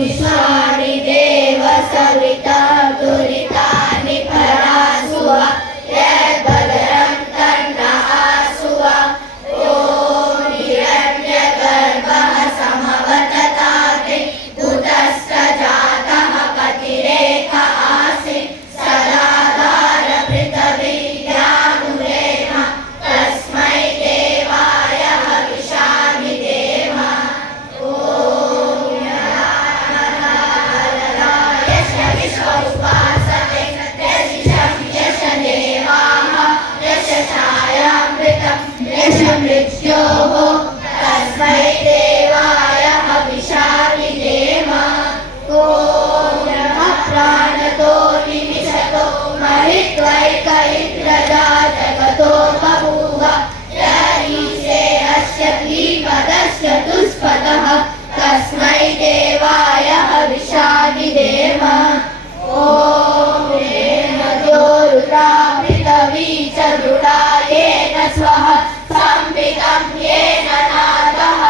विश्वानि देव सविता दुरितानि परासुव यद्भद्रं तन्नः सुव ॐ हिरण्यगर्भः समवतताते कुतस्तजातः पतिरेक आसीत् सदाधार पृथिव्यामुरेण तस्मै देवाय हविषामि देम ॐ यस्य विश्वोपासते यशिषं यशदेवाः यशछायामृतं यशमृत्योः तस्मै देवाय हविषामि देम ॐ प्राणतो निमिषतो महित्वैकैत्रजा जगतो बभूव यरीशे अस्य द्विपदस्य दुष्पदः तस्मै देवाय हविषामि देम ॐ नद्यो पृथिवी च दृढा येन स्वः संविदं येन नादः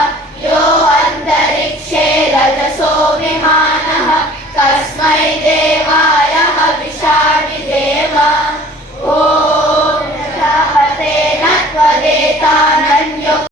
यो अन्तरिक्षे रजसो विमानः तस्मै देवाय हविषामि देम ॐ